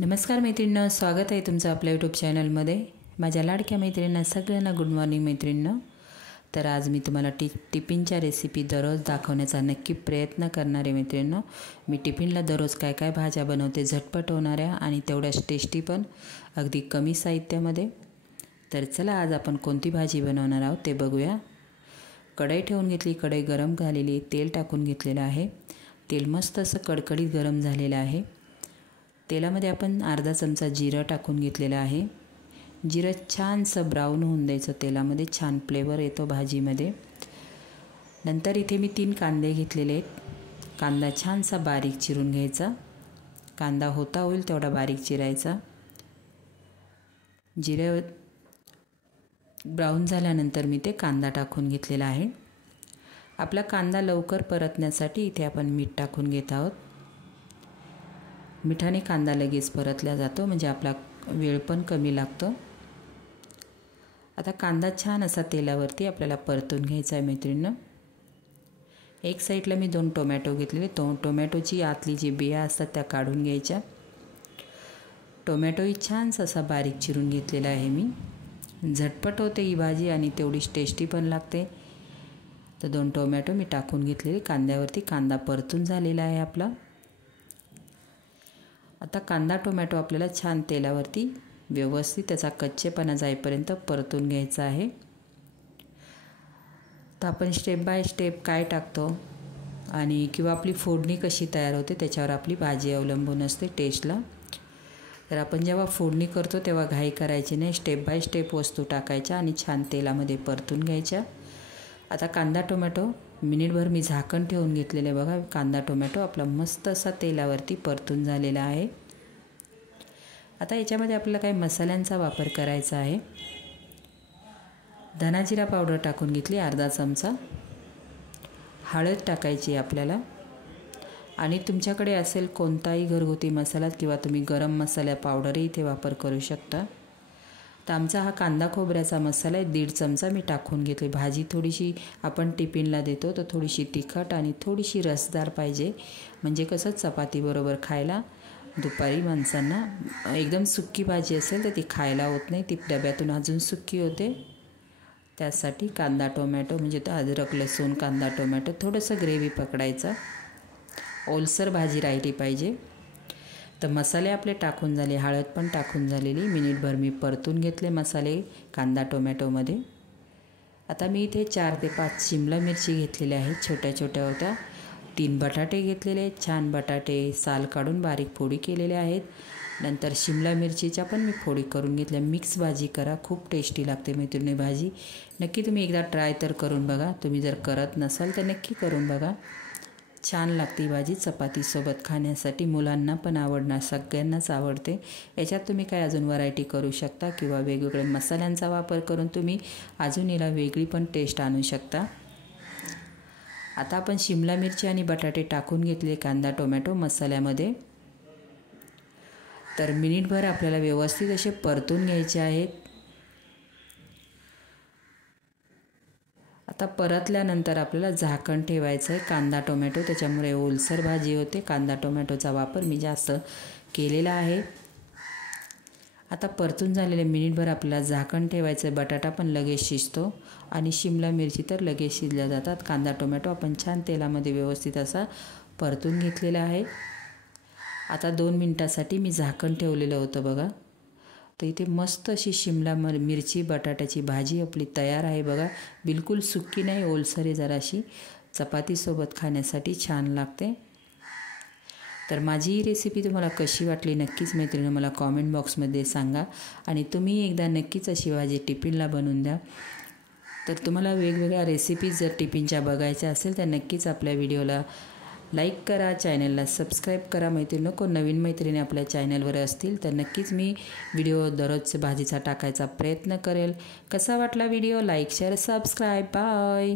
नमस्कार मैत्रिणींनो, स्वागत आहे तुमचं आपल्या यूट्यूब चॅनलमध्ये। माझ्या लाडक्या मैत्रिणींना सगळ्यांना गुड मॉर्निंग मैत्रिणींनो। तर आज मी तुम्हाला टिफिनच्या रेसिपी दररोज दाखवण्याचा नक्की प्रयत्न करणार आहे मैत्रिणींनो। मी टिफिनला दररोज काय काय भाज्या बनवते, झटपट होणाऱ्या आणि तेवढ्याच टेस्टी पण, अगदी कमी साहित्यामध्ये। तर चला आज आपण कोणती भाजी बनवणार आहोत ते बघूया। कढई ठेवून घेतली, कढई गरम झालेली, तेल टाकून घेतलेलं आहे। तेल मस्त असं कडकडीत गरम झालेलं आहे। तेलामध्ये आपण अर्धा चमचा जिरं टाकून घेतलेलं आहे। जिरं छानसं ब्राऊन होऊन द्यायचं तेलामध्ये, छान फ्लेवर येतो भाजीमध्ये। नंतर इथे मी 3 कांदे घेतलेले आहेत। कांदा छानसा बारीक चिरून घ्यायचा, कांदा होता होईल तेवढा बारीक चिरायचा। जिरे ब्राऊन झाल्यानंतर मी ते कांदा टाकून घेतलेला आहे। आपला कांदा लवकर परतण्यासाठी इथे आपण मीठ टाकून घेत आहोत। मिठाने कांदा लगेच परतला जातो, म्हणजे आपला वेळ पण कमी लागतो। आता कांदा छान असा तेलावरती आपल्याला परतून घ्यायचा आहे मैत्रिणींनो। एक साईडला मी 2 टोमॅटो घेतलेले, टोमॅटोची आतली जी बिया असतात त्या काढून घ्यायच्या। टोमॅटोही छान असा बारीक चिरून घेतलेला आहे मी। झटपट होते ही भाजी आणि तेवढीच टेस्टी पण लागते। तर 2 टोमॅटो मी टाकून घेतलेले कांद्यावरती। कांदा परतून झालेला आहे आपला। आता कांदा टोमॅटो आपल्याला छान तेलावरती व्यवस्थित त्याचा कच्चेपणा जाईपर्यंत परतून घ्यायचा आहे। तर आपण स्टेप बाय स्टेप काय टाकतो आणि किंवा आपली फोडणी कशी तयार होते त्याच्यावर आपली भाजी अवलंबून असते टेस्टला। तर आपण जेव्हा फोडणी करतो तेव्हा घाई करायची नाही, स्टेप बाय स्टेप वस्तू टाकायच्या आणि छान तेलामध्ये परतून घ्यायच्या। आता कांदा टोमॅटो मिनिटभर मी झाकण ठेवून घेतलेले बघा। कांदा टोमॅटो आपला मस्त असा तेलावरती परतून झालेला आहे। आता याच्यामध्ये आपल्याला काही मसाल्यांचा वापर करायचा आहे। धना जिरा पावडर टाकून घेतली अर्धा चमचा। हळद टाकायची आपल्याला, आणि तुमच्याकडे असेल कोणताही घरगुती मसाला किंवा तुम्ही गरम मसाला पावडरही इथे वापर करू शकता। तर आमचा हा कांदा खोबऱ्याचा मसाला आहे, 1.5 चमचा मी टाकून घेतले। भाजी थोडीशी आपण टिफिनला देतो तर थोडीशी तिखट आणि थोडीशी रसदार पाहिजे, म्हणजे कसं चपातीबरोबर खायला दुपारी माणसांना। एकदम सुक्की भाजी असेल तर ती खायला होत नाही, ती डब्यातून अजून सुक्की होते। त्यासाठी कांदा टोमॅटो म्हणजे अद्रक लसूण कांदा टोमॅटो थोडंसं ग्रेव्ही पकडायचा, ओलसर भाजी राहिली पाहिजे। तर मसाले आपले टाकून झाले, हळद पण टाकून झालेली। मिनिटभर मी परतून घेतले मसाले कांदा टोमॅटोमध्ये। आता मी इथे 4 ते 5 शिमला मिरची घेतलेल्या आहेत, छोट्या छोट्या होत्या। 3 बटाटे घेतलेले आहेत, छान बटाटे साल काढून बारीक फोडी केलेल्या आहेत। नंतर शिमला मिरचीच्या पण मी फोडी करून घेतल्या। मिक्स भाजी करा, खूप टेस्टी लागते मैत्रिणी भाजी। नक्की तुम्ही एकदा ट्राय तर करून बघा, तुम्ही जर करत नसाल तर नक्की करून बघा। छान लागते भाजी चपातीसोबत खाण्यासाठी, मुलांना पण आवडणार, सगळ्यांनाच आवडते। याच्यात तुम्ही काय अजून व्हरायटी करू शकता किंवा वेगवेगळ्या मसाल्यांचा वापर करून तुम्ही अजून याला वेगळी पण टेस्ट आणू शकता। आता आपण शिमला मिरची आणि बटाटे टाकून घेतले कांदा टोमॅटो मसाल्यामध्ये। तर मिनिटभर आपल्याला व्यवस्थित असे परतून घ्यायचे आहेत। आता परतल्यानंतर आपल्याला झाकण ठेवायचं आहे। कांदा टोमॅटो त्याच्यामुळे ओलसर भाजी होते, कांदा टोमॅटोचा वापर मी जास्त केलेला आहे। आता परतून झालेले मिनिटभर आपल्याला झाकण ठेवायचं। बटाटा पण लगेच शिजतो आणि शिमला मिरची तर लगेच शिजल्या जातात। कांदा टोमॅटो आपण छान तेलामध्ये व्यवस्थित असा परतून घेतलेला आहे। आता 2 मिनिटासाठी मी झाकण ठेवलेलं होतं बघा। तर इथे मस्त अशी शिमला मिरची बटाट्याची भाजी आपली तयार आहे बघा। बिलकुल सुक्की नाही, ओलसर आहे जराशी, चपातीसोबत खाण्यासाठी छान लागते। तर माझी ही रेसिपी तुम्हाला कशी वाटली नक्कीच मैत्रिणी मला कॉमेंट बॉक्समध्ये सांगा, आणि तुम्ही एकदा नक्कीच अशी भाजी टिफिनला बनवून द्या। तर तुम्हाला वेगवेगळ्या रेसिपीज जर टिफिनच्या बघायच्या असेल तर नक्कीच आपल्या व्हिडिओला लाईक करा, चॅनलला सबस्क्राईब करा। मैत्रिणी कोण नवीन मैत्रिणी आपल्या चॅनलवर असतील तर नक्कीच मी व्हिडिओ दररोज भाजीचा टाकायचा प्रयत्न करेल। कसा वाटला video, like share subscribe, bye.